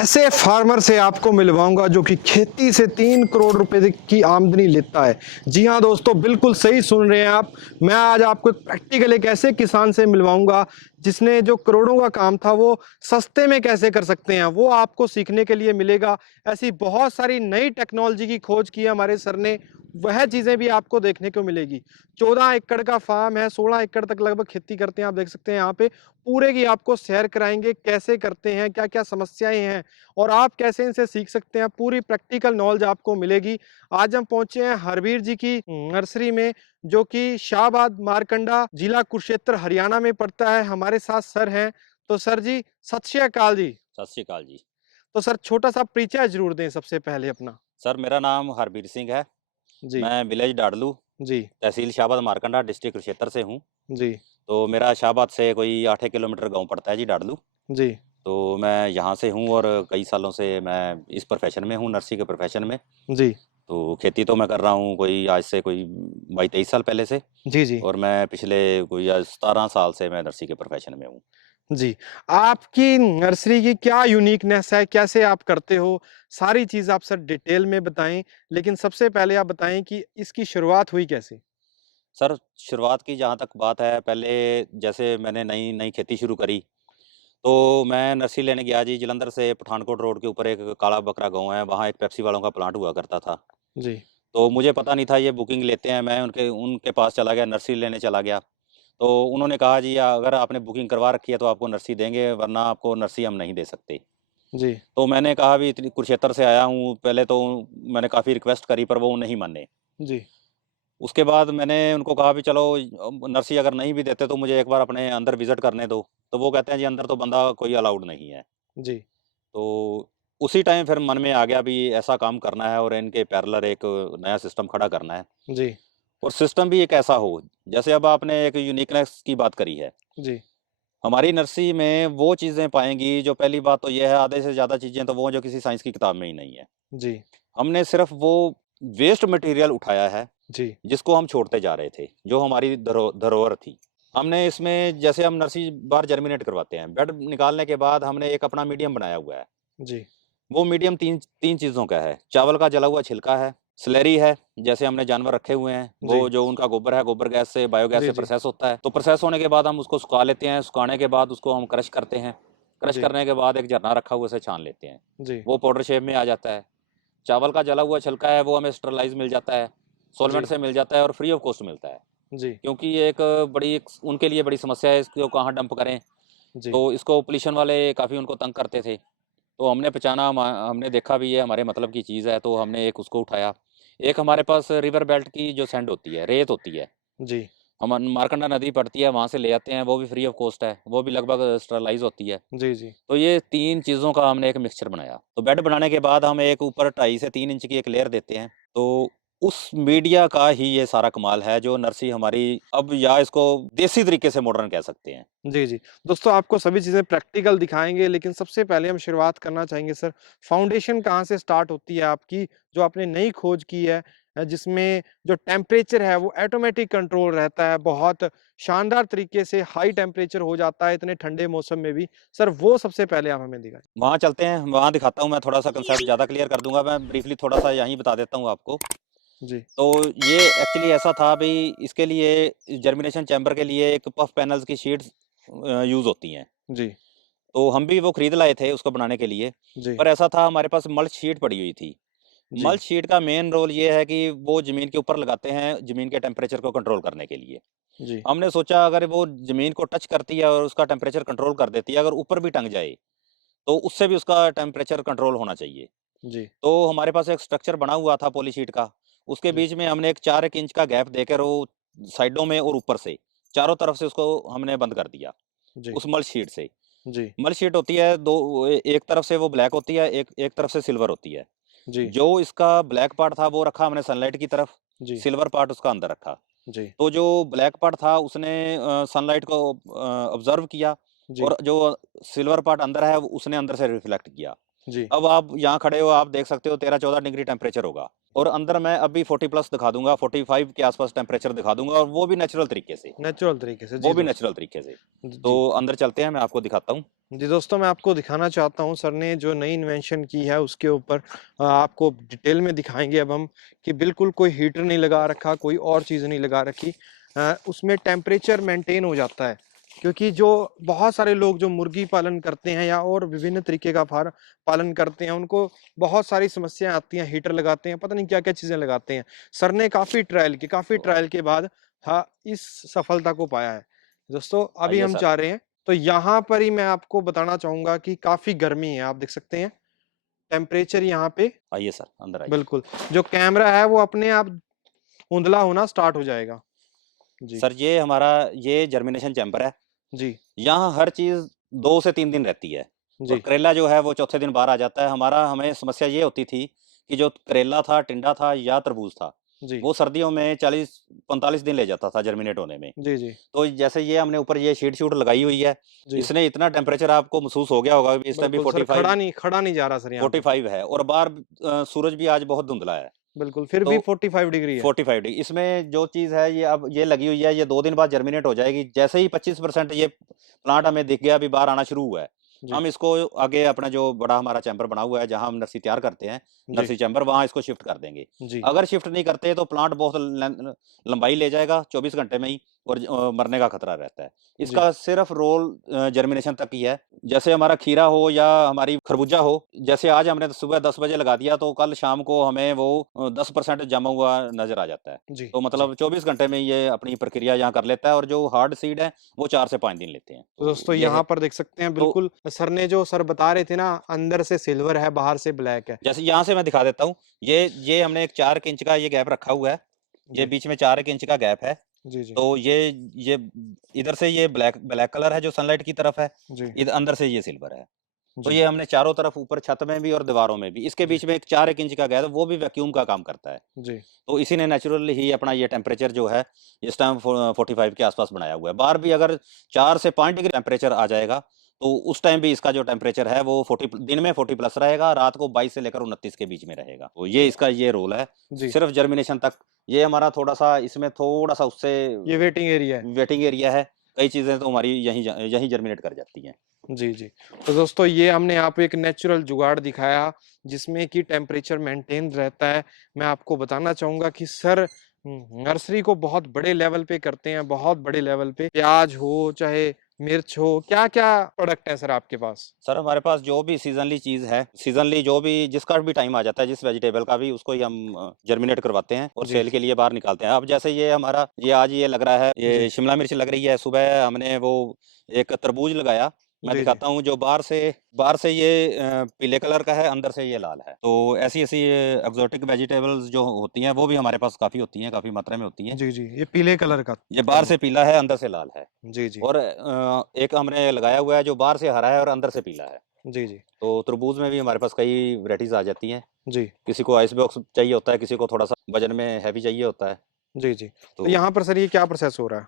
ऐसे फार्मर से आपको मिलवाऊंगा जो कि खेती से 3 करोड़ रुपए की आमदनी लेता है। जी हाँ दोस्तों, बिल्कुल सही सुन रहे हैं आप। मैं आज आपको प्रैक्टिकल एक ऐसे किसान से मिलवाऊंगा जिसने जो करोड़ों का काम था वो सस्ते में कैसे कर सकते हैं, वो आपको सीखने के लिए मिलेगा। ऐसी बहुत सारी नई टेक्नोलॉजी की खोज की है हमारे सर ने, वह चीजें भी आपको देखने को मिलेगी। 14 एकड़ का फार्म है, 16 एकड़ तक लगभग खेती करते हैं। आप देख सकते हैं यहाँ पे पूरे की आपको सैर कराएंगे, कैसे करते हैं, क्या क्या समस्याएं हैं और आप कैसे इनसे सीख सकते हैं। पूरी प्रैक्टिकल नॉलेज आपको मिलेगी। आज हम पहुंचे हैं हरवीर जी की नर्सरी में, जो कि शाहबाद मारकंडा, जिला कुरुक्षेत्र, हरियाणा में पड़ता है। हमारे साथ सर हैं। तो सर जी, सत श्री अकाल जी। सत श्री अकाल जी। तो सर, छोटा सा परिचय जरूर दें सबसे पहले अपना। सर, मेरा नाम हरबीर सिंह है। जी। मैं विलेज डाडलू, जी। तहसील शाहबाद मारकंडा, डिस्ट्रिक्ट कुरुक्षेत्र से हूँ। जी। तो मेरा शाहबाद से कोई 8 किलोमीटर गांव पड़ता है जी, डाडलू। जी। तो मैं यहाँ से हूँ और कई सालों से मैं इस प्रोफेशन में हूँ, नर्सरी के प्रोफेशन में। जी। तो खेती तो मैं कर रहा हूँ कोई आज से कोई 22-23 साल पहले से। जी। जी। और मैं पिछले कोई आज 17 साल से मैं नर्सरी के प्रोफेशन में हूँ। जी। आपकी नर्सरी की क्या यूनिकनेस है? कैसे आप करते हो? सारी चीज़ आप सर डिटेल में बताएँ, लेकिन सबसे पहले आप बताएँ कि इसकी शुरुआत हुई कैसे? सर, शुरुआत की जहाँ तक बात है, पहले जैसे मैंने नई नई खेती शुरू करी, तो मैं नर्सरी लेने गया जी, जलंधर से पठानकोट रोड के ऊपर एक काला बकरा गाँव है, वहाँ एक पेप्सी वालों का प्लांट हुआ करता था। जी। तो मुझे पता नहीं था ये बुकिंग लेते हैं, मैं उनके उनके पास चला गया, नर्सरी लेने चला गया। तो उन्होंने कहा जी, अगर आपने बुकिंग करवा रखी है तो आपको नर्सरी देंगे, वरना आपको नर्सरी हम नहीं दे सकते। जी। तो मैंने कहा भी इतनी कुरुक्षेत्र से आया हूँ, पहले तो मैंने काफ़ी रिक्वेस्ट करी पर वो नहीं माने। जी। उसके बाद मैंने उनको कहा भी चलो नर्सरी अगर नहीं भी देते तो मुझे एक बार अपने अंदर विज़िट करने दो। तो वो कहते हैं जी, अंदर तो बंदा कोई अलाउड नहीं है। जी। तो उसी टाइम फिर मन में आ गया भी ऐसा काम करना है और इनके पैरेलल एक नया सिस्टम खड़ा करना है। जी। और सिस्टम भी एक ऐसा हो, जैसे अब आपने एक यूनिकनेस की बात करी है। जी। हमारी नर्सरी में वो चीज़ें पाएँगी, जो पहली बात तो ये है, आधे से ज़्यादा चीज़ें तो वो जो किसी साइंस की किताब में ही नहीं है। जी। हमने सिर्फ़ वो वेस्ट मटेरियल उठाया है, जी। जिसको हम छोड़ते जा रहे थे, जो हमारी धरोहर थी। हमने इसमें जैसे हम नर्सरी बाहर जर्मिनेट करवाते हैं, बेड निकालने के बाद हमने एक अपना मीडियम बनाया हुआ है। जी। वो मीडियम 3 चीज़ों का है, चावल का जला हुआ छिलका है, स्लरी है, जैसे हमने जानवर रखे हुए हैं, जी। वो जो उनका गोबर है, गोबर गैस से, बायोगैस जी। से जी। प्रोसेस होता है। तो प्रोसेस होने के बाद हम उसको सुखा लेते हैं, सुखाने के बाद उसको हम क्रश करते हैं। क्रश जी। करने के बाद एक झरना रखा हुआ, उसे छान लेते हैं। जी। वो पाउडर शेप में आ जाता है। चावल का जला हुआ छिलका है, वो हमें स्टरलाइज़ मिल जाता है, सॉल्वेंट जी। से मिल जाता है और फ्री ऑफ कॉस्ट मिलता है। जी। क्योंकि ये एक बड़ी उनके लिए बड़ी समस्या है, इसको कहाँ डंप करें। जी। तो इसको पोल्यूशन वाले काफ़ी उनको तंग करते थे। तो हमने पहचाना, हमने देखा भी ये हमारे मतलब की चीज़ है, तो हमने एक उसको उठाया। एक हमारे पास रिवर बेल्ट की जो सैंड होती है, रेत होती है, जी। हम मारकंडा नदी पड़ती है, वहाँ से ले आते हैं, वो भी फ्री ऑफ कॉस्ट है, वो भी लगभग स्टरलाइज़ होती है। जी। जी। तो ये 3 चीज़ों का हमने एक मिक्सचर बनाया। तो बेड बनाने के बाद हम एक ऊपर 2.5 से 3 इंच की एक लेयर देते हैं। तो उस मीडिया का ही ये सारा कमाल है, जो नर्सरी हमारी अब, या इसको देसी तरीके से मॉडर्न कह सकते हैं। जी। जी। दोस्तों, आपको सभी चीज़ें प्रैक्टिकल दिखाएँगे, लेकिन सबसे पहले हम शुरुआत करना चाहेंगे सर, फाउंडेशन कहाँ से स्टार्ट होती है आपकी, जो आपने नई खोज की है, जिसमें जो टेम्परेचर है वो ऑटोमेटिक कंट्रोल रहता है, बहुत शानदार तरीके से हाई टेम्परेचर हो जाता है इतने ठंडे मौसम में भी। सर, वो सबसे पहले आप हमें दिखाएँ। वहाँ चलते हैं, वहाँ दिखाता हूँ, मैं थोड़ा-सा कंसेप्ट ज़्यादा क्लियर कर दूँगा, मैं ब्रीफली थोड़ा-सा यहीं बता देता हूँ आपको। जी। तो ये एक्चुअली ऐसा था भई, इसके लिए जर्मिनेशन चैम्बर के लिए एक पफ पैनल्स की शीट्स यूज़ होती हैं। जी। तो हम भी वो खरीद लाए थे उसको बनाने के लिए, जी। पर ऐसा था हमारे पास मल्च शीट पड़ी हुई थी। जी। मल्च शीट का मेन रोल ये है कि वो ज़मीन के ऊपर लगाते हैं, ज़मीन के टेम्परेचर को कंट्रोल करने के लिए। जी। हमने सोचा अगर वो ज़मीन को टच करती है और उसका टेम्परेचर कंट्रोल कर देती है, अगर ऊपर भी टंग जाए, तो उससे भी उसका टेम्परेचर कंट्रोल होना चाहिए। जी। तो हमारे पास एक स्ट्रक्चर बना हुआ था पॉली शीट का, उसके जी। बीच में हमने एक 4 एक इंच का गैप देकर वो साइडों में और ऊपर से, चारों तरफ से उसको हमने बंद कर दिया, जी। उस मल्च शीट से। जी। मल्च शीट होती है 2, एक तरफ से वो ब्लैक होती है, एक एक तरफ से सिल्वर होती है। जी। जो इसका ब्लैक पार्ट था वो रखा हमने सनलाइट की तरफ, जी। सिल्वर पार्ट उसका अंदर रखा। जी। तो जो ब्लैक पार्ट था उसने सनलाइट को ऑब्ज़र्व किया, जी। और जो सिल्वर पार्ट अंदर है उसने अंदर से रिफ्लेक्ट किया। जी। अब आप यहाँ खड़े हो, आप देख सकते हो 13-14 डिग्री टेम्परेचर होगा। और अंदर मैं अभी 40 प्लस दिखा दूंगा, 45 के आसपास टेम्परेचर दिखा दूंगा, और वो भी नेचुरल तरीके से, नेचुरल तरीके से। वो जी भी दोस्तों। नेचुरल तरीके से। जी। तो अंदर चलते हैं, मैं आपको दिखाता हूँ। जी दोस्तों, मैं आपको दिखाना चाहता हूँ सर ने जो नई इन्वेंशन की है उसके ऊपर आपको डिटेल में दिखाएंगे अब हम कि बिल्कुल कोई हीटर नहीं लगा रखा, कोई और चीज़ नहीं लगा रखी, उसमें टेम्परेचर मेंटेन हो जाता है। क्योंकि जो बहुत सारे लोग जो मुर्गी पालन करते हैं या और विभिन्न तरीके का पालन करते हैं, उनको बहुत सारी समस्याएं आती हैं, हीटर लगाते हैं, पता नहीं क्या क्या चीज़ें लगाते हैं। सर ने काफ़ी ट्रायल के बाद हाँ इस सफलता को पाया है। दोस्तों अभी आइए हम सर। चाह रहे हैं, तो यहाँ पर ही मैं आपको बताना चाहूंगा कि काफी गर्मी है, आप देख सकते हैं टेम्परेचर यहाँ पे। आइए सर, अंदर आइए। बिल्कुल, जो कैमरा है वो अपने आप धुंधला होना स्टार्ट हो जाएगा। जी। सर ये हमारा, ये जर्मिनेशन चैम्बर है। जी। यहाँ हर चीज़ 2 से 3 दिन रहती है, और जी। करेला जो है वो चौथे दिन बाहर आ जाता है। हमें समस्या ये होती थी कि जो करेला था, टिंडा था या तरबूज था, जी। वो सर्दियों में 40-45 दिन ले जाता था जर्मिनेट होने में। जी। जी। तो जैसे ये हमने ऊपर ये शीट शूट लगाई हुई है, जी। इसने इतना टेम्परेचर आपको महसूस हो गया होगा कि इस टाइम भी बिल्कुल सर, 45 खड़ा नहीं जा रहा सर यहाँ पे। 45 है, और बाहर सूरज भी आज बहुत धुंधला है। बिल्कुल, फिर तो भी 45 डिग्री है। 45 डिग्री इसमें जो चीज़ है, ये अब ये लगी हुई है, ये 2 दिन बाद जर्मिनेट हो जाएगी। जैसे ही 25% ये प्लांट हमें दिख गया, अभी बाहर आना शुरू हुआ है, जी। हम इसको आगे अपना जो बड़ा हमारा चैम्बर बना हुआ है, जहाँ हम नर्सरी तैयार करते हैं, जी। नर्सरी चैम्बर, वहाँ इसको शिफ्ट कर देंगे। जी। अगर शिफ्ट नहीं करते तो प्लांट बहुत लंबाई ले जाएगा 24 घंटे में ही, और मरने का खतरा रहता है। जी। इसका सिर्फ रोल जर्मिनेशन तक ही है। जैसे हमारा खीरा हो या हमारी खरबूजा हो, जैसे आज हमने सुबह 10 बजे लगा दिया, तो कल शाम को हमें वो 10% जमा हुआ नज़र आ जाता है। जी। तो जी। मतलब 24 घंटे में ये अपनी प्रक्रिया यहाँ कर लेता है, और जो हार्ड सीड है वो 4 से 5 दिन लेते हैं। तो तो दोस्तों ये यहाँ है। पर देख सकते हैं, तो बिल्कुल सर बता रहे थे ना, अंदर से सिल्वर है, बाहर से ब्लैक है। जैसे यहाँ से मैं दिखा देता हूँ, ये हमने एक 4 इंच का ये गैप रखा हुआ है। ये जी। बीच में 4 इंच का गैप है। जी। जी। तो ये इधर से ये ब्लैक ब्लैक कलर है जो सनलाइट की तरफ है, जी। इधर अंदर से ये सिल्वर है। तो जी। ये हमने चारों तरफ ऊपर छत में भी और दीवारों में भी, इसके जी। बीच में एक 4 इंच का गैप है, वो भी वैक्यूम का काम करता है। जी। तो इसी ने नेचुरली ही अपना ये टेम्परेचर जो है, इस टाइम 45 के आसपास बनाया हुआ है। बाहर भी अगर 4 से 5 डिग्री टेम्परेचर आ जाएगा, तो उस टाइम भी इसका जो टेम्परेचर है वो 40 दिन में 40 प्लस रहेगा, रात को 22 से लेकर 29 के बीच में रहेगा। तो ये इसका ये रोल है, जी। सिर्फ जर्मिनेशन तक। ये हमारा थोड़ा-सा इसमें थोड़ा-सा उससे ये वेटिंग एरिया है। वेटिंग एरिया है। कई चीज़ें तो हमारी यहीं जर्मिनेट कर जाती हैं। जी। जी। तो दोस्तों ये हमने आपको एक नेचुरल जुगाड़ दिखाया जिसमें कि टेम्परेचर मेंटेन रहता है। मैं आपको बताना चाहूँगा कि सर नर्सरी को बहुत बड़े लेवल पे करते हैं, बहुत बड़े लेवल पे। प्याज हो, चाहे मिर्च हो, क्या-क्या प्रोडक्ट है सर आपके पास? सर हमारे पास जो भी सीज़नली चीज़ है, सीज़नली जो भी जिसका भी टाइम आ जाता है, जिस वेजिटेबल का भी, उसको ही हम जर्मिनेट करवाते हैं और जी। सेल के लिए बाहर निकालते हैं। अब जैसे ये हमारा, ये आज ये लग रहा है, जी। ये शिमला मिर्च लग रही है। सुबह हमने वो एक तरबूज लगाया, मैं जी। जी। दिखाता हूँ, जो बाहर से ये पीले कलर का है, अंदर से ये लाल है। तो ऐसी-ऐसी एक्सोटिक वेजिटेबल्स जो होती हैं, वो भी हमारे पास काफ़ी होती हैं, काफ़ी मात्रा में होती हैं। जी। जी। ये पीले कलर का ये बाहर तरबूज। से पीला है, अंदर से लाल है। जी। जी। और एक हमने लगाया हुआ है जो बाहर से हरा है और अंदर से पीला है। जी। जी। तो तरबूज में भी हमारे पास कई वैराइटीज़ आ जाती हैं। जी। किसी को आइस बॉक्स चाहिए होता है, किसी को थोड़ा-सा वज़न में हैवी चाहिए होता है। जी। जी। तो तो यहाँ पर सर ये क्या प्रोसेस हो रहा है?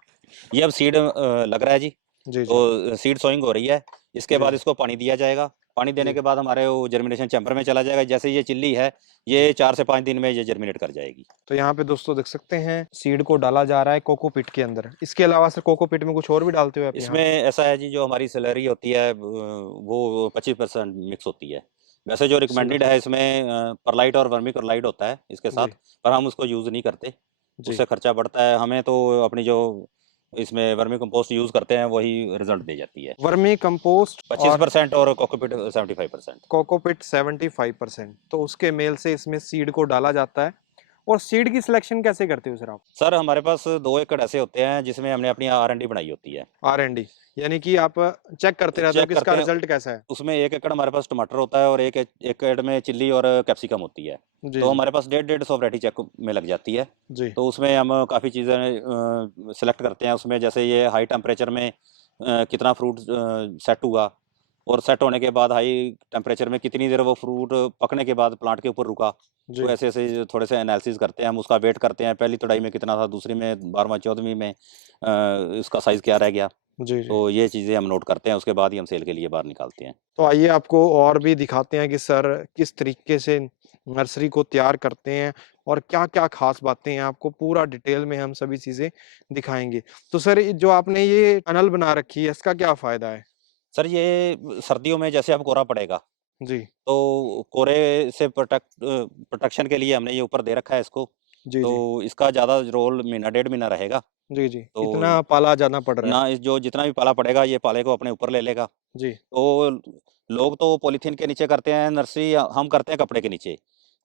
ये अब सीड लग रहा है जी। जी। जी। तो सीड सोइंग हो रही है। इसके जी। बाद जी। इसको पानी दिया जाएगा। पानी देने जी। के बाद हमारे वो जर्मिनेशन चैम्बर में चला जाएगा। जैसे ये चिल्ली है, ये 4 से 5 दिन में ये जर्मिनेट कर जाएगी। तो यहाँ पे दोस्तों देख सकते हैं सीड को डाला जा रहा है कोकोपीट के अंदर। इसके अलावा सर कोकोपीट में कुछ और भी डालते हो आप यहाँ इसमें पे? ऐसा है जी, जो हमारी सैलरी होती है वो 25% मिक्स होती है। वैसे जो रिकमेंडेड है इसमें परलाइट और वर्मी परलाइट होता है इसके साथ, जी। पर हम उसको यूज़ नहीं करते। जी। उससे खर्चा बढ़ता है। हमें तो अपनी जो इसमें वर्मी कंपोस्ट यूज़ करते हैं वही रिज़ल्ट दे जाती है। वर्मी कंपोस्ट और 25% और कोकोपीट 75%। कोकोपीट 75%। तो उसके मेल से इसमें सीड को डाला जाता है। और सीड की सिलेक्शन कैसे करते हो सर आप? सर हमारे पास 2 एकड़ ऐसे होते हैं जिसमें हमने अपनी R&D बनाई होती है। R&D यानी कि आप चेक करते रहते हो चेक कि इसका करते हैं, रिजल्ट कैसा है? उसमें 1 एकड़ हमारे पास टमाटर होता है, और 1 एकड़ में चिल्ली और कैप्सिकम होती है। जी। तो जी। हमारे पास 150 वैरायटी चेक में लग जाती है। जी। तो उसमें हम काफ़ी चीज़ें सेलेक्ट करते हैं। उसमें जैसे ये हाई टेम्परेचर में कितना फ्रूट सेट हुआ, और सेट होने के बाद हाई टेम्परेचर में कितनी देर वो फ्रूट पकने के बाद प्लांट के ऊपर रुका। तो जी। ऐसे-ऐसे थोड़े से एनालिसिस करते हैं हम, उसका वेट करते हैं, पहली तुड़ाई में कितना था, दूसरी में, 12वाँ 14वीं में इसका साइज़ क्या रह गया। जी। जी। तो ये चीज़ें हम नोट करते हैं, उसके बाद ही हम सेल के लिए बाहर निकालते हैं। तो आइए आपको और भी दिखाते हैं कि सर किस तरीके से नर्सरी को तैयार करते हैं और क्या-क्या खास बातें हैं, आपको पूरा डिटेल में हम सभी चीज़ें दिखाएँगे। तो सर ये जो आपने ये टनल बना रखी है, इसका क्या फ़ायदा है? सर ये सर्दियों में जैसे अब कोहरा पड़ेगा, जी। तो कोहरे से प्रोटेक्शन के लिए हमने ये ऊपर दे रखा है इसको, जी, जी। तो इसका ज़्यादा रोल महीना डेढ़ महीना रहेगा। जी, जी। तो इतना पाला जाना पड़ रहा है। ना इस जो जितना भी पाला पड़ेगा ये पाले को अपने ऊपर ले लेगा। जी, तो लोग तो पॉलीथीन के नीचे करते हैं नर्सरी, हम करते हैं कपड़े के नीचे। ये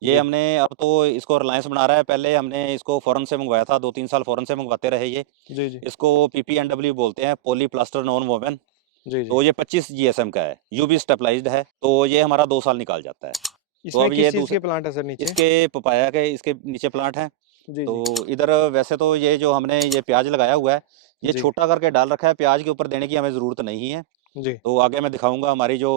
जी। हमने अब तो इसको रिलायंस बना रहा है, पहले हमने इसको फ़ॉरेन से मँगवाया था, 2-3 साल फ़ॉरेन से मँगवाते रहे ये। जी, जी। इसको पीपीएनडब्ल्यू बोलते हैं, पॉली प्लास्टर नॉन वोवेन। जी, जी। तो ये 25 जीएसएम का है, यूवी स्टेबलाइज़्ड है, तो ये हमारा 2 साल निकाल जाता है। तो इसमें अब किस ये चीज़ के प्लांट है सर नीचे? इसके पपाया के इसके नीचे प्लांट हैं। जी, जी। तो इधर वैसे तो ये जो हमने ये प्याज़ लगाया हुआ है, ये जी, छोटा करके डाल रखा है, प्याज़ के ऊपर देने की हमें ज़रूरत नहीं है। जी। तो आगे मैं दिखाऊँगा हमारी जो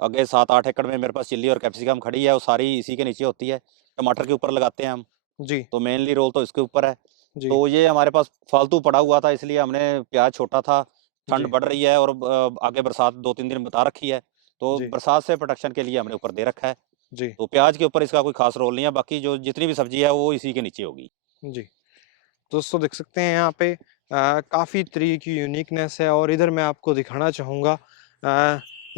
आगे 7-8 एकड़ में मेरे पास चिल्ली और कैप्सिकम खड़ी है, वो सारी इसी के नीचे होती है। टमाटर के ऊपर लगाते हैं हम, जी, तो मेनली रोल तो इसके ऊपर है। जी, तो ये हमारे पास फालतू पड़ा हुआ था, इसलिए हमने प्याज़ छोटा था, ठंड जी, बढ़ रही है और आगे बरसात 2-3 दिन बता रखी है, तो जी, बरसात से प्रोटेक्शन के लिए हमने ऊपर दे रखा है। जी, तो प्याज़ के ऊपर इसका कोई ख़ास रोल नहीं है, बाकी जो जितनी भी सब्ज़ी है, वो इसी के नीचे होगी। जी। दोस्तों देख सकते हैं यहाँ पे काफ़ी तरह की यूनिकनेस है और इधर मैं आपको दिखाना चाहूँगा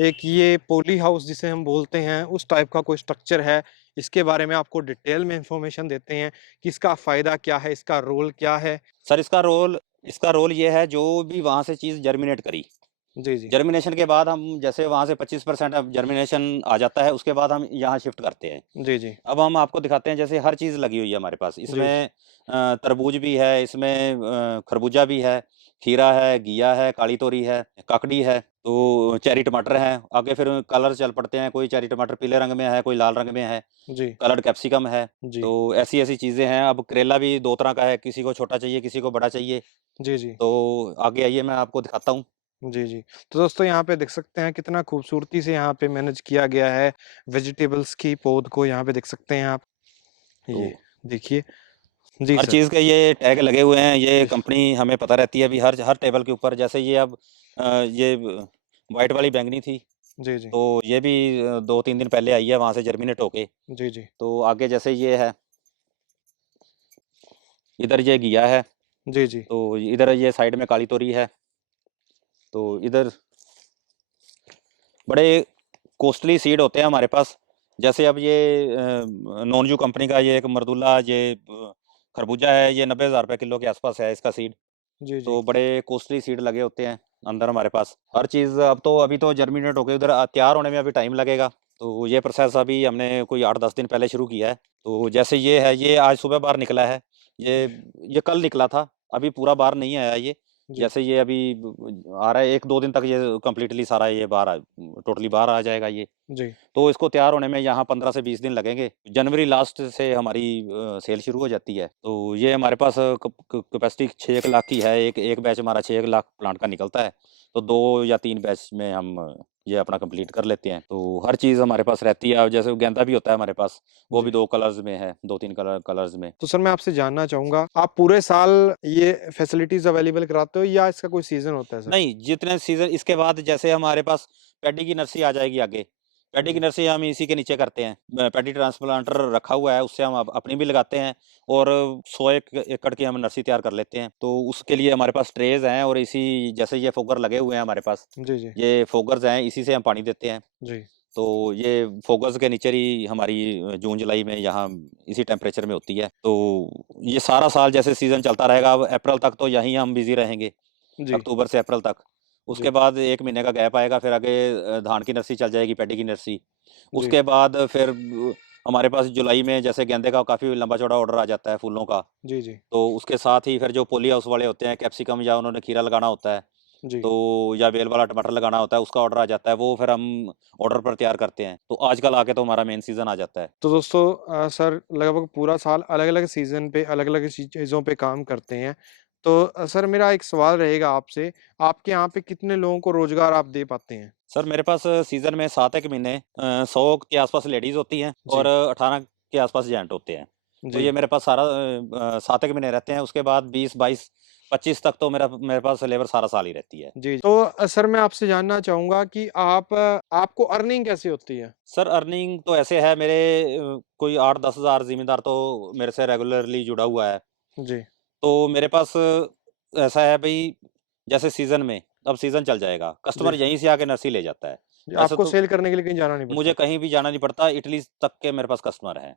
एक ये पॉली हाउस जिसे हम बोलते हैं उस टाइप का कोई स्ट्रक्चर है। इसके बारे में आपको डिटेल में इन्फॉर्मेशन देते हैं कि इसका फ़ायदा क्या है, इसका रोल क्या है? सर इसका रोल ये है, जो भी वहाँ से चीज़ जर्मिनेट करी, जी, जी। जर्मिनेशन के बाद हम जैसे वहाँ से 25% अब जर्मिनेशन आ जाता है, उसके बाद हम यहाँ शिफ्ट करते हैं। जी, जी। अब हम आपको दिखाते हैं, जैसे हर चीज़ लगी हुई है हमारे पास। जी, इसमें तरबूज भी है, इसमें खरबूजा भी है, खीरा है, घिया है, काली तोरी है, ककड़ी है, तो चेरी टमाटर हैं। आगे फिर कलर चल पड़ते हैं, कोई चेरी टमाटर पीले रंग में है, कोई लाल रंग में है, जी, कलर्ड कैप्सिकम है। जी, तो ऐसी-ऐसी चीज़ें हैं। अब करेला भी 2 तरह का है, किसी को छोटा चाहिए, किसी को बड़ा चाहिए। जी, जी। तो आगे आइए मैं आपको दिखाता हूँ। जी, जी। तो दोस्तों यहाँ पे देख सकते हैं कितना खूबसूरती से यहाँ पे मैनेज किया गया है वेजिटेबल्स की पौध को यहाँ पे देख सकते हैं आप। तो ये देखिए। जी हर सर। चीज़ के ये टैग लगे हुए हैं, ये जी, कंपनी हमें पता रहती है अभी हर हर टेबल के ऊपर। जैसे ये अब ये व्हाइट वाली बैंगनी थी, जी, जी। तो ये भी 2-3 दिन पहले आई है वहाँ से जर्मिनेट होके। जी, जी। तो आगे जैसे ये है, इधर ये घिया है, जी, जी। तो इधर ये साइड में काली तोरी है, तो इधर बड़े कॉस्टली सीड होते हैं हमारे पास। जैसे अब ये नॉनजू कंपनी का ये एक मर्दुला ये खरबूजा है, ये 90,000 रुपए किलो के आसपास है इसका सीड। जी, जी। तो बड़े कॉस्टली सीड लगे होते हैं अंदर हमारे पास। हर चीज़ अब तो अभी तो जर्मिनेट हो गई, उधर तैयार होने में अभी टाइम लगेगा। तो ये प्रोसेस अभी हमने कोई 8-10 दिन पहले शुरू किया है। तो जैसे ये है, ये आज सुबह बाहर निकला है। ये ये कल निकला था, अभी पूरा बाहर नहीं आया ये। जी, जैसे ये अभी आ रहा है, 1-2 दिन तक ये कंप्लीटली सारा ये टोटली बाहर आ जाएगा ये। जी। तो इसको तैयार होने में यहाँ 15 से 20 दिन लगेंगे। जनवरी लास्ट से हमारी सेल शुरू हो जाती है। तो ये हमारे पास कैपेसिटी 6 लाख की है। एक एक बैच हमारा 6 लाख प्लांट का निकलता है। तो 2 या 3 बैच में हम ये अपना कंप्लीट कर लेते हैं। तो हर चीज़ हमारे पास रहती है। और जैसे गेंदा भी होता है हमारे पास, वो भी जी। 2 कलर्स में है, 2-3 कलर्स में। तो सर मैं आपसे जानना चाहूँगा, आप पूरे साल ये फैसिलिटीज़ अवेलेबल कराते हो या इसका कोई सीज़न होता है सर? नहीं, जितने सीज़न इसके बाद जैसे हमारे पास पैडी की नर्सरी आ जाएगी आगे। पैडी की जी। नर्सरी हम इसी के नीचे करते हैं। पैडी ट्रांसप्लांटर रखा हुआ है, उससे हम अपनी भी लगाते हैं और 100 एकड़ की हम नर्सरी तैयार कर लेते हैं। तो उसके लिए हमारे पास ट्रेज़ हैं और इसी जैसे ये फ़ोगर लगे हुए हैं हमारे पास। जी, जी। ये फ़ोगर्स हैं, इसी से हम पानी देते हैं। जी। तो ये फ़ोगर्स के नीचे ही हमारी जून-जुलाई में यहाँ इसी टेम्परेचर में होती है। तो ये सारा साल जैसे सीज़न चलता रहेगा, अब अप्रैल तक तो यहीं हम बिज़ी रहेंगे। जी। अक्टूबर से अप्रैल तक। उसके जी। बाद 1 महीने का गैप आएगा, फिर आगे धान की नर्सरी चल जाएगी, पैडी की नर्सरी। जी। उसके बाद फिर हमारे पास जुलाई में जैसे गेंदे का काफ़ी लंबा-चौड़ा ऑर्डर आ जाता है फूलों का। जी, जी। तो उसके साथ ही फिर जो पॉली हाउस वाले होते हैं, कैप्सिकम या उन्होंने खीरा लगाना होता है, जी। तो या बेल वाला टमाटर लगाना होता है, उसका ऑर्डर आ जाता है, वो फिर हम ऑर्डर पर तैयार करते हैं। तो आजकल आके तो हमारा मेन सीज़न आ जाता है। तो दोस्तों सर लगभग पूरा साल अलग-अलग सीज़न पे अलग-अलग चीज़ों पे काम करते हैं। तो सर मेरा एक सवाल रहेगा आपसे, आपके यहाँ पे कितने लोगों को रोज़गार आप दे पाते हैं? सर मेरे पास सीज़न में 7 एक महीने 100 के आसपास लेडीज़ होती हैं और जी। 18 के आसपास जेंट होते हैं। तो जी। ये मेरे पास सारा 7 एक महीने रहते हैं, उसके बाद 20-22 25 तक तो मेरे पास लेबर सारा साल ही रहती है। जी, तो सर मैं आपसे जानना चाहूँगा कि आपको अर्निंग कैसे होती है? सर अर्निंग तो ऐसे है मेरे कोई 8-10 हज़ार ज़िम्मेदार तो मेरे से रेगुलरली जुड़ा हुआ है। जी, तो मेरे पास ऐसा है भई, जैसे सीज़न में अब सीज़न चल जाएगा, जी। कस्टमर यहीं से आके नर्सरी ले जाता है। जी, वैसे आपको तो सेल करने के लिए कहीं जाना नहीं मुझे पड़ता? कहीं भी जाना नहीं पड़ता, इटली तक के मेरे पास कस्टमर हैं।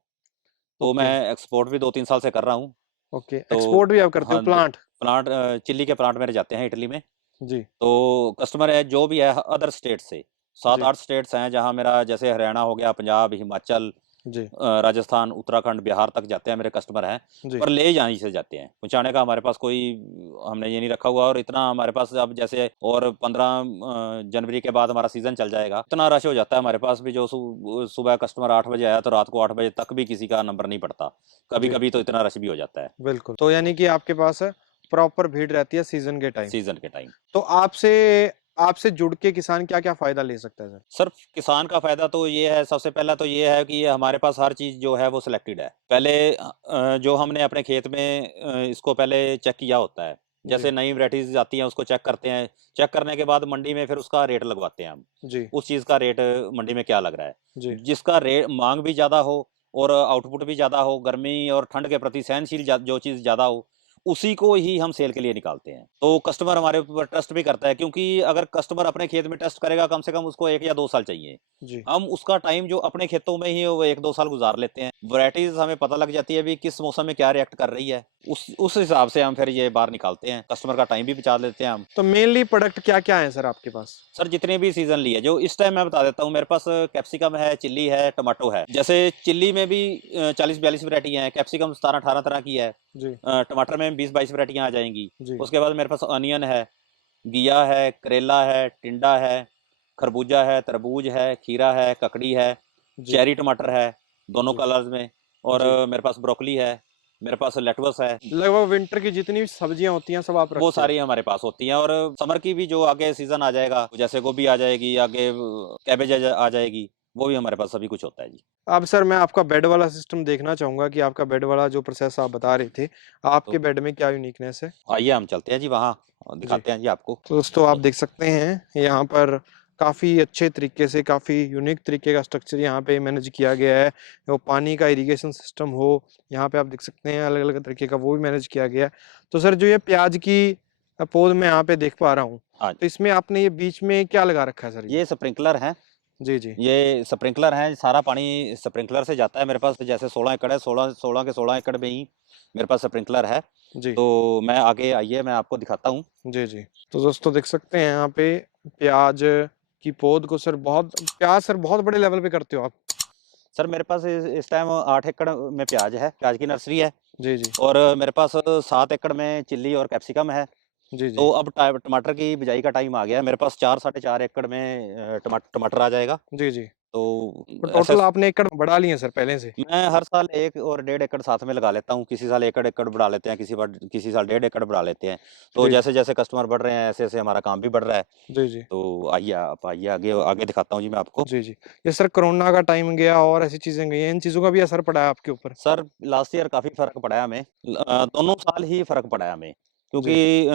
तो ओके, मैं एक्सपोर्ट भी 2-3 साल से कर रहा हूँ। ओके। तो एक्सपोर्ट भी आप करते हो हाँ जी, प्लांट? प्लांट चिल्ली के प्लांट मेरे जाते हैं इटली में। जी, तो कस्टमर है जो भी है अदर स्टेट से, जी, 7-8 स्टेट्स हैं जहाँ मेरा, जैसे हरियाणा हो गया, पंजाब, हिमाचल, जी, राजस्थान, उत्तराखंड, बिहार तक जाते हैं मेरे कस्टमर हैं, जी, पर ले यहीं से जाते हैं। पहुँचाने का हमारे पास कोई हमने ये नहीं रखा हुआ, और इतना हमारे पास अब जैसे और 15 जनवरी के बाद हमारा सीज़न चल जाएगा, इतना रश हो जाता है हमारे पास भी, जो सुबह कस्टमर 8 बजे आया तो रात को 8 बजे तक भी किसी का नंबर नहीं पड़ता। जी, कभी-कभी तो इतना रश भी हो जाता है बिल्कुल। तो यानी कि आपके पास प्रॉपर भीड़ रहती है सीज़न के टाइम। सीज़न के टाइम। तो आपसे आपसे जुड़ के किसान क्या-क्या फ़ायदा ले सकता है सर? सर किसान का फ़ायदा तो ये है, सबसे पहला तो ये है कि ये हमारे पास हर चीज़ जो है वो सिलेक्टेड है। पहले जो हमने अपने खेत में इसको पहले चेक किया होता है। जी, जैसे नई वैराइटीज़ आती हैं उसको चेक करते हैं। चेक करने के बाद मंडी में फिर उसका रेट लगवाते हैं हम। जी, उस चीज़ का रेट मंडी में क्या लग रहा है। जी, जिसका रे माँग भी ज़्यादा हो और आउटपुट भी ज़्यादा हो, गर्मी और ठंड के प्रति सहनशील जो चीज़ ज़्यादा हो, उसी को ही हम सेल के लिए निकालते हैं। तो कस्टमर हमारे ऊपर ट्रस्ट भी करता है, क्योंकि अगर कस्टमर अपने खेत में टेस्ट करेगा, कम से कम उसको 1 या 2 साल चाहिए। जी। हम उसका टाइम जो अपने खेतों में ही वो 1-2 साल गुज़ार लेते हैं। वैराइटीज़ हमें पता लग जाती है अभी किस मौसम में क्या रिएक्ट कर रही है। उस हिसाब से हम फिर ये बाहर निकालते हैं। कस्टमर का टाइम भी बचा लेते हैं हम। तो मेनली प्रोडक्ट क्या-क्या हैं सर आपके पास? सर जितने भी सीज़न लिए, जो इस टाइम मैं बता देता हूँ, मेरे पास कैप्सिकम है, चिल्ली है, टमाटो है। जैसे चिल्ली में भी 40-42 वैराइटी हैं, कैप्सिकम 17-18 तरह की है। जी, टमाटर में 20-22 वैराइटियाँ आ जाएँगी। जी, उसके बाद मेरे पास अनियन है, घिया है, करेला है, टिंडा है, खरबूजा है, तरबूज है, खीरा है, ककड़ी है, जी, चेरी टमाटर है, दोनों जी, कलर्स में, और जी। मेरे पास ब्रोकली है, मेरे पास लेट्युस है। लगभग विंटर की जितनी भी सब्जियाँ होती हैं सब आप वो रखते हो? सारी हमारे पास होती हैं, और समर की भी जो आगे सीज़न आ जाएगा, जैसे गोभी आ जाएगी, आगे कैबेज आ जाएगी, वो भी हमारे पास सभी कुछ होता है जी। अब सर मैं आपका बेड वाला सिस्टम देखना चाहूँगा कि आपका बेड वाला जो प्रोसेस आप बता रहे थे, आपके तो बेड में क्या यूनिकनेस है? आइए हम चलते हैं जी वहाँ, जी। दिखाते हैं जी आपको। तो दोस्तों आप देख सकते हैं यहाँ पर काफ़ी अच्छे तरीके से काफ़ी यूनिक तरीके का स्ट्रक्चर यहाँ पे मैनेज किया गया है। वो पानी का इरिगेशन सिस्टम हो, यहाँ पे आप देख सकते हैं अलग-अलग तरीके का वो भी मैनेज किया गया है। तो सर जो ये प्याज़ की पौध मैं यहाँ पे देख पा रहा हूँ, हाँ, तो इसमें आपने ये बीच में क्या लगा रखा है सर ये? ये स्प्रिंकलर हैं। जी, जी। ये स्प्रिंकलर हैं, सारा पानी स्प्रिंकलर से जाता है मेरे पास। जैसे 16 एकड़ है, 16 के 16 एकड़ में ही मेरे पास स्प्रिंकलर है। जी। तो मैं आगे आइए मैं आपको दिखाता हूँ। जी, जी। तो दोस्तों देख सकते हैं यहाँ पे प्याज़ की पौध को सर बहुत बड़े लेवल पे करते हो आप? सर मेरे पास इस टाइम 8 एकड़ में प्याज है, प्याज की नर्सरी है, जी, जी। और मेरे पास 7 एकड़ में चिल्ली और कैप्सिकम है। जी, तो जी। अब टमाटर की बिजाई का टाइम आ गया है। मेरे पास 4 साढ़े 4 एकड़ में टमाटर आ जाएगा। जी, जी। तो तो ऐसे टोटल आपने एकड़ बढ़ा लिए हैं सर पहले से? मैं हर साल 1 और डेढ़ एकड़ साथ में लगा लेता हूँ। किसी साल 1 एकड़ बढ़ा लेते हैं, किसी साल डेढ़ एकड़ बढ़ा लेते हैं। तो जी, जी। जैसे-जैसे कस्टमर बढ़ रहे हैं, ऐसे-ऐसे हमारा काम भी बढ़ रहा है। जी, जी। तो आइए आप आइए आगे आगे दिखाता हूँ जी मैं आपको। जी, जी। ये सर कोरोना का टाइम गया और ऐसी चीज़ें गई हैं, इन चीज़ों का भी असर पड़ा है आपके ऊपर? सर लास्ट ईयर काफ़ी फ़र्क पड़ा है हमें। दोनों साल ही फ़र्क पड़ा है हमें। जी। क्योंकि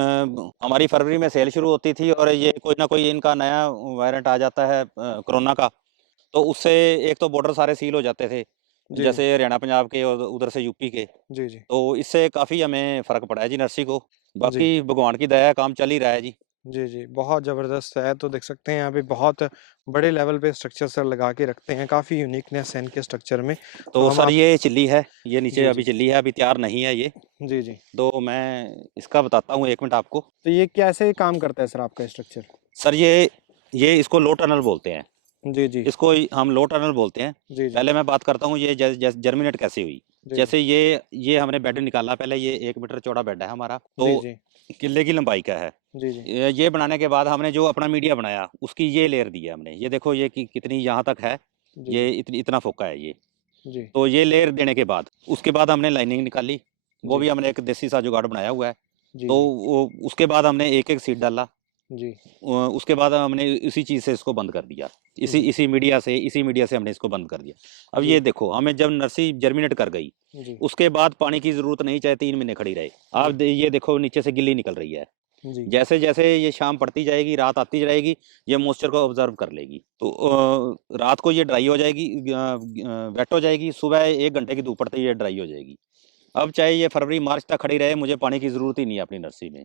हमारी फरवरी में सेल शुरू होती थी, और ये कोई ना कोई इनका नया वेरिएंट आ जाता है कोरोना का। तो उससे एक तो बॉर्डर सारे सील हो जाते थे, जी, जी। जैसे हरियाणा, पंजाब के और उधर से यूपी के। जी, जी। तो इससे काफ़ी हमें फ़र्क पड़ा है जी नर्सरी को। जी। बाकी भगवान की दया है, काम चल ही रहा है जी। जी, जी। बहुत ज़बरदस्त है, तो देख सकते हैं यहाँ पे बहुत बड़े लेवल पे स्ट्रक्चर सर लगा के रखते हैं, काफ़ी यूनिकनेस है इनके स्ट्रक्चर में। तो तो हम सर आप ये चिल्ली है, ये नीचे जी, अभी जी। चिल्ली है, अभी तैयार नहीं है ये। जी, जी। तो मैं इसका बताता हूँ 1 मिनट आपको। तो ये कैसे काम करता है सर आपका स्ट्रक्चर? सर ये इसको लो टनल बोलते हैं। जी, जी। इसको हम लो टनल बोलते हैं। जी, जी। पहले मैं बात करता हूँ ये जर्मिनेट कैसे हुई। जी, जी। जैसे ये हमने बेड निकाला, पहले ये 1 मीटर चौड़ा बेड है हमारा, जी, तो जी। किले की लंबाई का है। जी, जी। ये बनाने के बाद हमने जो अपना मीडिया बनाया, उसकी ये लेयर दी है हमने। ये देखो ये कि कितनी यहाँ तक है, जी, ये जी। इतना फोका है ये। जी, तो ये लेयर देने के बाद, उसके बाद हमने लाइनिंग निकाली, वो जी। भी हमने एक देसी सा जुगाड़ बनाया हुआ है। जी, तो जी। वो उसके बाद हमने एक-एक सीट डाला। जी। उसके बाद हमने इसी चीज़ से इसको बंद कर दिया। इसी मीडिया से हमने इसको बंद कर दिया। अब जी। ये देखो, हमें जब नर्सरी जर्मिनेट कर गई, जी। उसके बाद पानी की ज़रूरत नहीं, चाहे 3 महीने खड़ी रहे। आप ये देखो नीचे से गिल्ली निकल रही है। जी। जैसे जैसे ये शाम पड़ती जाएगी, रात आती जाएगी, ये मॉइस्चर को ऑब्जर्व कर लेगी। तो रात को ये ड्राई हो जाएगी, वेट हो जाएगी, सुबह 1 घंटे की धूप पड़ते ही ये ड्राई हो जाएगी। अब चाहे ये फरवरी मार्च तक खड़ी रहे, मुझे पानी की ज़रूरत ही नहीं है अपनी नर्सरी में।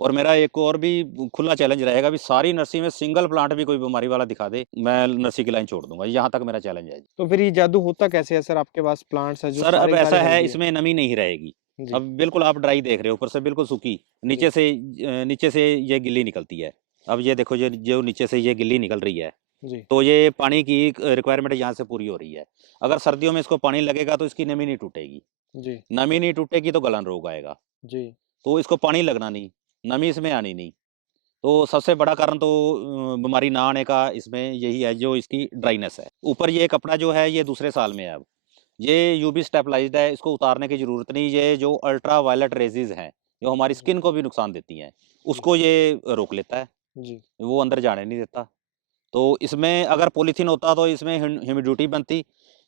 और मेरा एक और भी खुला चैलेंज रहेगा भी, सारी नर्सरी में सिंगल प्लांट भी कोई बीमारी वाला दिखा दे, मैं नर्सरी की लाइन छोड़ दूंगा। यहाँ तक मेरा चैलेंज है। तो फिर ये जादू होता कैसे है सर? आपके पास प्लांट्स है जो सर अब सारे ऐसा है, हेल्दी इसमें नमी नहीं रहेगी। जी। अब बिल्कुल आप ड्राई देख रहे हो, ऊपर से बिल्कुल सूखी, नीचे से ये गिल्ली निकलती है। अब ये देखो, जो नीचे से ये गिल्ली निकल रही है, जी। तो ये पानी की रिक्वायरमेंट यहाँ से पूरी हो रही है। अगर सर्दियों में इसको पानी लगेगा तो इसकी नमी नहीं टूटेगी। जी। नमी नहीं टूटेगी तो गलन रोग आएगा। जी। तो इसको पानी लगना नहीं, नमी इसमें आनी नहीं। तो सबसे बड़ा कारण तो बीमारी ना आने का इसमें यही है, जो इसकी ड्राइनेस है। ऊपर ये कपड़ा जो है ये दूसरे साल में है। अब ये यूवी स्टेबलाइज्ड है, इसको उतारने की ज़रूरत नहीं। ये जो अल्ट्रा वायलेट रेज़ेज़ हैं, जो हमारी स्किन को भी नुकसान देती हैं, उसको ये रोक लेता है, जी। वो अंदर जाने नहीं देता। तो इसमें अगर पॉलीथीन होता तो इसमें ह्यूमिडिटी बनती।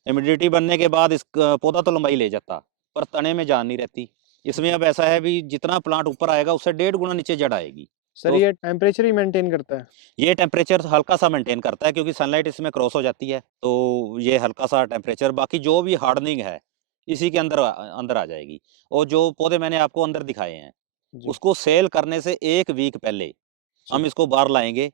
ह्यूमिडिटी बनने के बाद पौधा तो लंबाई ले जाता, पर तने में जान नहीं रहती। इसमें अब ऐसा है भी, जितना प्लांट ऊपर आएगा उससे 1.5 गुना नीचे जड़ आएगी। सर तो ये टेम्परेचर ही मेंटेन करता है? ये टेम्परेचर हल्का-सा मेंटेन करता है, क्योंकि सनलाइट इसमें क्रॉस हो जाती है, तो ये हल्का-सा टेम्परेचर, बाकी जो भी हार्डनिंग है, इसी के अंदर आ जाएगी। और जो पौधे मैंने आपको अंदर दिखाए हैं, जी। उसको सेल करने से 1 वीक पहले जी। हम इसको बाहर लाएँगे,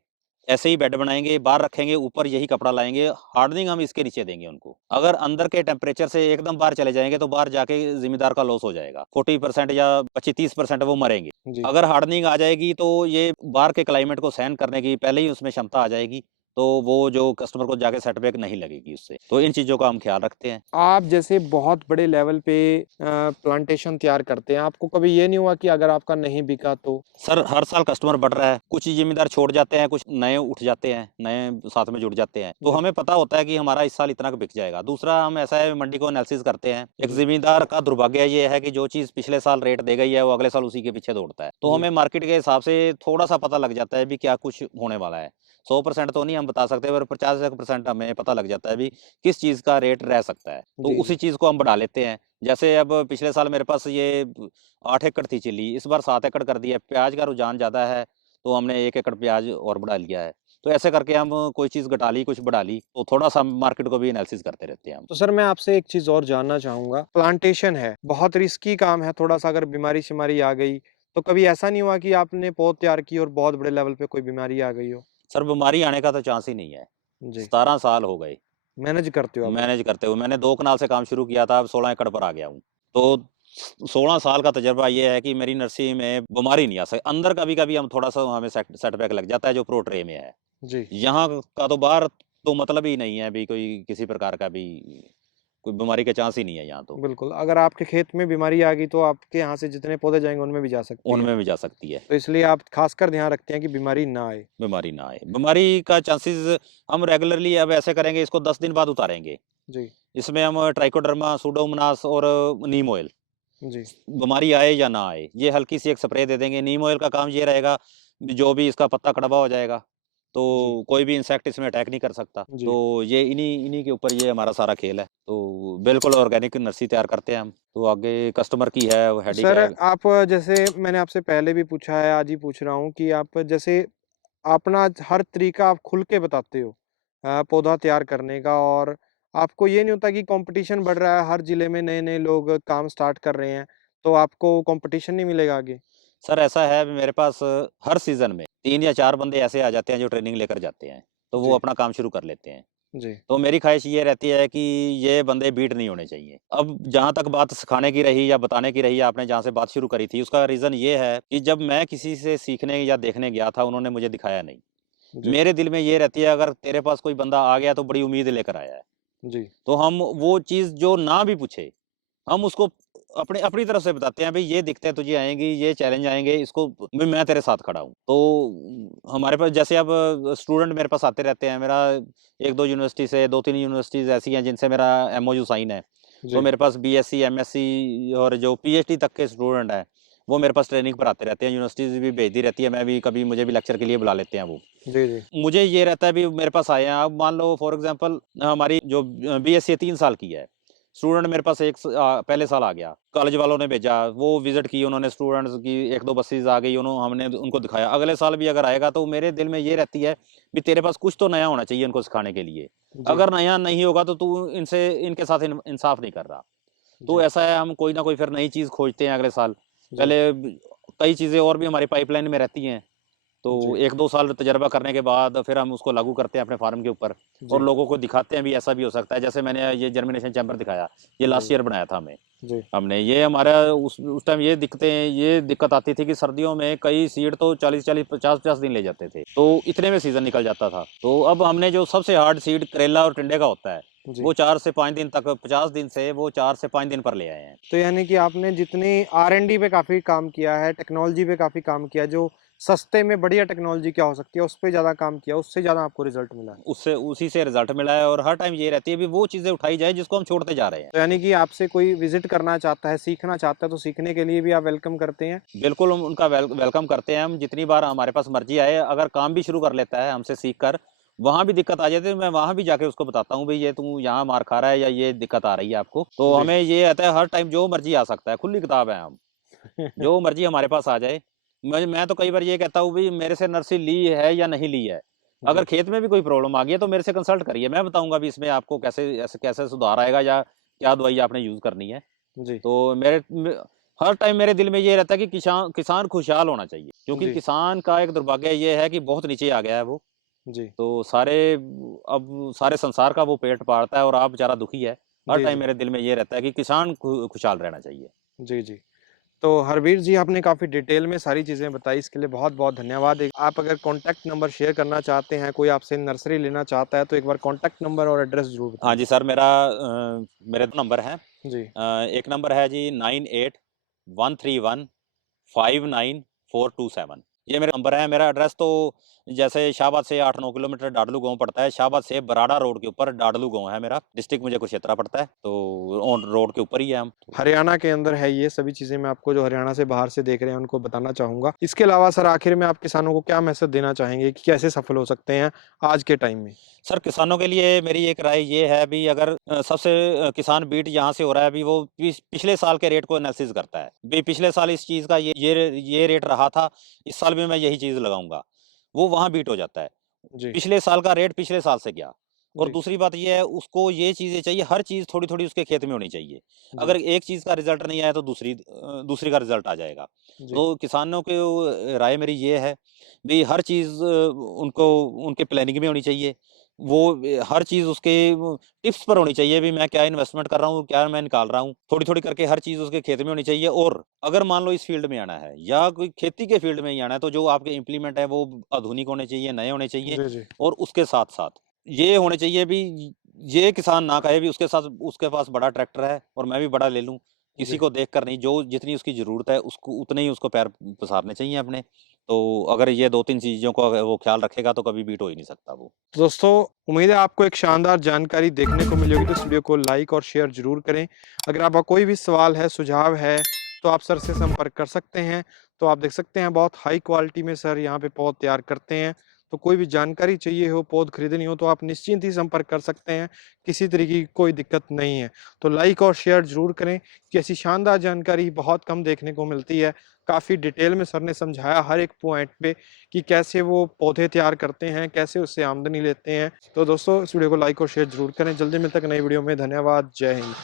ऐसे ही बेड बनाएँगे, बाहर रखेंगे, ऊपर यही कपड़ा लाएँगे, हार्डनिंग हम इसके नीचे देंगे उनको। अगर अंदर के टेम्परेचर से एकदम बाहर चले जाएँगे, तो बाहर जाके ज़िम्मेदार का लॉस हो जाएगा। 40% या 25-30% वो मरेंगे। जी। अगर हार्डनिंग आ जाएगी, तो ये बाहर के क्लाइमेट को सहन करने की पहले ही उसमें क्षमता आ जाएगी, तो वो जो कस्टमर को जाके सेटबैक नहीं लगेगी उससे। तो इन चीज़ों का हम ख्याल रखते हैं। आप जैसे बहुत बड़े लेवल पे प्लांटेशन तैयार करते हैं, आपको कभी ये नहीं हुआ कि अगर आपका नहीं बिका तो? सर हर साल कस्टमर बढ़ रहा है, कुछ ज़िम्मेदार छोड़ जाते हैं, कुछ नए उठ जाते हैं, नए साथ में जुड़ जाते हैं। तो जी। हमें पता होता है कि हमारा इस साल इतना का बिक जाएगा। दूसरा, हम ऐसा है मंडी को एनालिसिस करते हैं। एक जी। ज़िम्मेदार का दुर्भाग्य ये है कि जो चीज़ पिछले साल रेट दे गई है, वो अगले साल उसी के पीछे दौड़ता है। तो जी। हमें मार्केट के हिसाब से थोड़ा-सा पता लग जाता है भी क्या कुछ होने वाला है। 100% तो नहीं हम बता सकते, पर 50% हमें पता लग जाता है भी किस चीज़ का रेट रह सकता है। तो जी। उसी चीज़ को हम बढ़ा लेते हैं। जैसे अब पिछले साल मेरे पास ये 8 एकड़ थी चिल्ली, इस बार 7 एकड़ कर दी है। प्याज़ का रुझान ज़्यादा है, तो हमने 1 एकड़ प्याज़ और बढ़ा लिया है। तो ऐसे करके हम कोई चीज़ घटा ली, कुछ बढ़ा ली, तो थोड़ा-सा मार्केट को भी एनालिसिस करते रहते हैं हम। तो सर मैं आपसे एक चीज़ और जानना चाहूँगा, प्लांटेशन है, बहुत रिस्की काम है, थोड़ा-सा अगर बीमारी-शिमारी आ गई, तो कभी ऐसा नहीं हुआ कि आपने पौध तैयार की और बहुत बड़े लेवल पे कोई बीमारी आ गई हो? सर बीमारी आने का तो चांस ही नहीं है। जी। 17 साल हो गए मैनेज करते हो आप? मैनेज करते हुए। मैंने 2 कनाल से काम शुरू किया था, अब 16 एकड़ पर आ गया हूँ। तो 16 साल का तजुर्बा ये है कि मेरी नर्सरी में बीमारी नहीं आ सकी। अंदर कभी-कभी हम थोड़ा-सा हमें सेटबैक लग जाता है, जो प्रो ट्रे में है। जी। यहाँ का तो बाहर तो मतलब ही नहीं है भी, कोई किसी प्रकार का भी कोई बीमारी के चांस ही नहीं है यहाँ तो। बिल्कुल, अगर आपके खेत में बीमारी आ गई तो आपके यहाँ से जितने पौधे जाएँगे उनमें भी जा सकती है। उनमें भी जा सकती है, तो इसलिए आप ख़ासकर ध्यान रखते हैं कि बीमारी ना आए। बीमारी ना आए। बीमारी का चांसेस हम रेगुलरली अब ऐसे करेंगे, इसको 10 दिन बाद उतारेंगे। जी। इसमें हम ट्राइकोडर्मा, सूडोमोनास और नीम ऑयल, जी। बीमारी आए या ना आए, ये हल्की सी एक स्प्रे दे देंगे। नीम ऑयल का काम ये रहेगा, जो भी इसका पत्ता कड़वा हो जाएगा, तो जी। कोई भी इंसेक्ट इसमें अटैक नहीं कर सकता। जी। तो ये इन्हीं इन्हीं के ऊपर ये हमारा सारा खेल है। तो बिल्कुल ऑर्गेनिक नर्सरी तैयार करते हैं हम। तो आगे कस्टमर की है, वो हेडेक सर है। आप जैसे मैंने आपसे पहले भी पूछा है, आज ही पूछ रहा हूँ कि आप जैसे अपना हर तरीका आप खुल के बताते हो पौधा तैयार करने का और आपको ये नहीं होता कि कंपटीशन बढ़ रहा है, हर जिले में नए-नए लोग काम स्टार्ट कर रहे हैं, तो आपको कंपटीशन नहीं मिलेगा आगे? सर ऐसा है, मेरे पास हर सीज़न में 3 या 4 बंदे ऐसे आ जाते हैं जो ट्रेनिंग लेकर जाते हैं, तो वो जी। अपना काम शुरू कर लेते हैं। जी। तो मेरी ख़्वाहिश ये रहती है कि ये बंदे बीट नहीं होने चाहिए। अब जहाँ तक बात सिखाने की रही या बताने की रही, आपने जहाँ से बात शुरू करी थी, उसका रीज़न ये है कि जब मैं किसी से सीखने या देखने गया था, उन्होंने मुझे दिखाया नहीं। जी। मेरे दिल में ये रहती है, अगर तेरे पास कोई बंदा आ गया तो बड़ी उम्मीद लेकर आया है। जी। तो हम वो चीज़ जो ना भी पूछे, हम उसको अपनी तरफ से बताते हैं, भई ये दिक्कतें तुझे आएँगी, ये चैलेंज आएँगे, इसको भी मैं तेरे साथ खड़ा हूँ। तो हमारे पास जैसे अब स्टूडेंट मेरे पास आते रहते हैं, मेरा 1-2 यूनिवर्सिटी से 2-3 यूनिवर्सिटीज़ ऐसी हैं जिनसे मेरा एमओयू साइन है। तो जी। मेरे पास बीएससी, एमएससी और जो पीएचडी तक के स्टूडेंट हैं, वो मेरे पास ट्रेनिंग पर आते रहते हैं, यूनिवर्सिटीज़ भी भेजती रहती है, मैं भी कभी मुझे भी लेक्चर के लिए बुला लेते हैं वो। जी, जी। मुझे ये रहता है भी मेरे पास आए हैं, अब मान लो फॉर एग्ज़ाम्पल हमारी जो बीएससी 3 साल की है, स्टूडेंट मेरे पास पहले साल आ गया, कॉलेज वालों ने भेजा, वो विज़िट की उन्होंने, स्टूडेंट्स की 1-2 बसेज़ आ गई, हमने उनको दिखाया। अगले साल भी अगर आएगा तो मेरे दिल में ये रहती है भी तेरे पास कुछ तो नया होना चाहिए इनको सिखाने के लिए। जी, अगर नया नहीं होगा तो तू इनके साथ इंसाफ़ नहीं कर रहा। तो जी, ऐसा है, हम कोई ना कोई फिर नई चीज़ खोजते हैं अगले साल। जी, पहले कई चीज़ें और भी हमारी पाइपलाइन में रहती हैं। तो जी, 1-2 साल तजर्बा करने के बाद फिर हम उसको लागू करते हैं अपने फार्म के ऊपर और जी, लोगों को दिखाते हैं भी ऐसा भी हो सकता है। जैसे मैंने ये जर्मिनेशन चैम्बर दिखाया, ये लास्ट जी, ईयर बनाया था हमें। जी, हमने ये हमारा उस टाइम ये दिक्कत आती थी कि सर्दियों में कई सीड तो 40-40, 50-50 दिन ले जाते थे। तो इतने में सीज़न निकल जाता था। तो अब हमने जो सबसे हार्ड सीड करेला और टिंडे का होता है, जी। वो 4 से 5 दिन तक, 50 दिन से वो 4 से 5 दिन पर ले आए हैं। तो यानी कि आपने जितनी आर-एन-डी पे काफ़ी काम किया है, टेक्नोलॉजी पे काफ़ी काम किया है, जो सस्ते में बढ़िया टेक्नोलॉजी क्या हो सकती है, उस पे ज़्यादा काम किया, उससे ज़्यादा आपको रिज़ल्ट मिला है। उससे उसी से रिज़ल्ट मिला है और हर टाइम ये रहती है भी वो चीज़ें उठाई जाए जिसको हम छोड़ते जा रहे हैं। तो यानी कि आपसे कोई विज़िट करना चाहता है, सीखना चाहता है, तो सीखने के लिए भी आप वेलकम करते हैं? बिल्कुल, हम उनका वेलकम करते हैं हम, जितनी बार हमारे पास मर्ज़ी आए, अगर काम भी शुरू कर लेता है हमसे सीख कर, वहाँ भी दिक्कत आ जाती है, मैं वहाँ भी जाके उसको बताता हूँ, भई ये तू यहाँ मार खा रहा है या ये दिक्कत आ रही है आपको। तो जी। हमें ये रहता है हर टाइम जो मर्ज़ी आ सकता है, खुली किताब है हम, जो मर्ज़ी हमारे पास आ जाए। मैं तो कई बार ये कहता हूँ भई मेरे से नर्सरी ली है या नहीं ली है, अगर जी, खेत में भी कोई प्रॉब्लम आ गई है तो मेरे से कंसल्ट करिए, मैं बताऊँगा भी इसमें आपको कैसे सुधार आएगा या क्या दवाई आपने यूज़ करनी है। जी, तो हर टाइम मेरे दिल में ये रहता है कि किसान खुशहाल होना चाहिए, क्योंकि जी, किसान का एक दुर्भाग्य ये है कि बहुत नीचे आ गया है वो। जी, तो अब सारे संसार का वो पेट पालता है और आप बेचारा दुखी है। हर जी, टाइम जी, मेरे दिल में ये रहता है कि किसान खुशहाल रहना चाहिए। जी, जी। तो हरवीर जी, आपने काफ़ी डिटेल में सारी चीज़ें बताई, इसके लिए बहुत-बहुत धन्यवाद। एक आप अगर कॉन्टैक्ट नंबर शेयर करना चाहते हैं, कोई आपसे नर्सरी लेना चाहता है, तो एक बार कॉन्टैक्ट नंबर और एड्रेस ज़रूर हाँ बताइए। जी सर, मेरे 2 नंबर हैं। जी, एक नंबर है जी 9813159427, ये मेरा नंबर है। मेरा एड्रेस तो जैसे शाहबाद से 8-9 किलोमीटर डाडलू गाँव पड़ता है। शाहबाद से बराड़ा रोड के ऊपर डाडलू गाँव है मेरा। डिस्ट्रिक्ट मुझे कुरुक्षेत्र पड़ता है, तो ऑन रोड के ऊपर ही है हम। हरियाणा के अंदर है ये सभी चीज़ें, मैं आपको जो हरियाणा से बाहर से देख रहे हैं, उनको बताना चाहूँगा। इसके अलावा सर आखिर में आप किसानों को क्या मैसेज देना चाहेंगे कि कैसे सफल हो सकते हैं आज के टाइम में? सर, किसानों के लिए मेरी एक राय ये है भी, अगर सबसे किसान बीट यहाँ से हो रहा है अभी, वो पिछले साल के रेट को एनालिसिस करता है। भई पिछले साल इस चीज़ का ये रेट रहा था, इस साल भी मैं यही चीज़ लगाऊँगा। वो वहाँ बीट हो जाता है। जी, पिछले साल का रेट पिछले साल से गया। और जी, दूसरी बात ये है, उसको ये चीज़ें चाहिए, हर चीज़ थोड़ी-थोड़ी उसके खेत में होनी चाहिए। जी, अगर एक चीज़ का रिज़ल्ट नहीं आया तो दूसरी का रिज़ल्ट आ जाएगा। जी, तो किसानों को राय मेरी ये है, भई हर चीज़ उनको उनके प्लानिंग में होनी चाहिए। वो हर चीज़ उसके वो टिप्स पर होनी चाहिए, भी मैं क्या इन्वेस्टमेंट कर रहा हूँ, क्या मैं निकाल रहा हूँ। थोड़ी-थोड़ी करके हर चीज़ उसके खेत में होनी चाहिए। और अगर मान लो इस फ़ील्ड में आना है या कोई खेती के फ़ील्ड में ही आना है, तो जो आपके इम्प्लीमेंट है वो आधुनिक होने चाहिए, नए होने चाहिए। जी, जी, और उसके साथ-साथ ये होने चाहिए भी, ये किसान ना कहे भी उसके पास बड़ा ट्रैक्टर है और मैं भी बड़ा ले लूँ। किसी जी। को देखकर नहीं, जो जितनी उसकी ज़रूरत है उसको उतने ही उसको पैर पसारने चाहिए अपने। तो अगर ये 2-3 चीज़ों को अगर वो ख़्याल रखेगा तो कभी बीट हो ही नहीं सकता वो। तो दोस्तों, उम्मीद है आपको एक शानदार जानकारी देखने को मिली होगी, तो इस वीडियो को लाइक और शेयर ज़रूर करें। अगर आपका कोई भी सवाल है, सुझाव है, तो आप सर से संपर्क कर सकते हैं। तो आप देख सकते हैं बहुत हाई क्वालिटी में सर यहाँ पे पौध तैयार करते हैं। तो कोई भी जानकारी चाहिए हो, पौध खरीदनी हो, तो आप निश्चिंत ही संपर्क कर सकते हैं। किसी तरीके की कोई दिक्कत नहीं है। तो लाइक और शेयर ज़रूर करें कि ऐसी शानदार जानकारी बहुत कम देखने को मिलती है। काफ़ी डिटेल में सर ने समझाया हर एक पॉइंट पे कि कैसे वो पौधे तैयार करते हैं, कैसे उससे आमदनी लेते हैं। तो दोस्तों, इस वीडियो को लाइक और शेयर ज़रूर करें। जल्दी मिलते हैं एक नई वीडियो में। धन्यवाद। जय हिंद।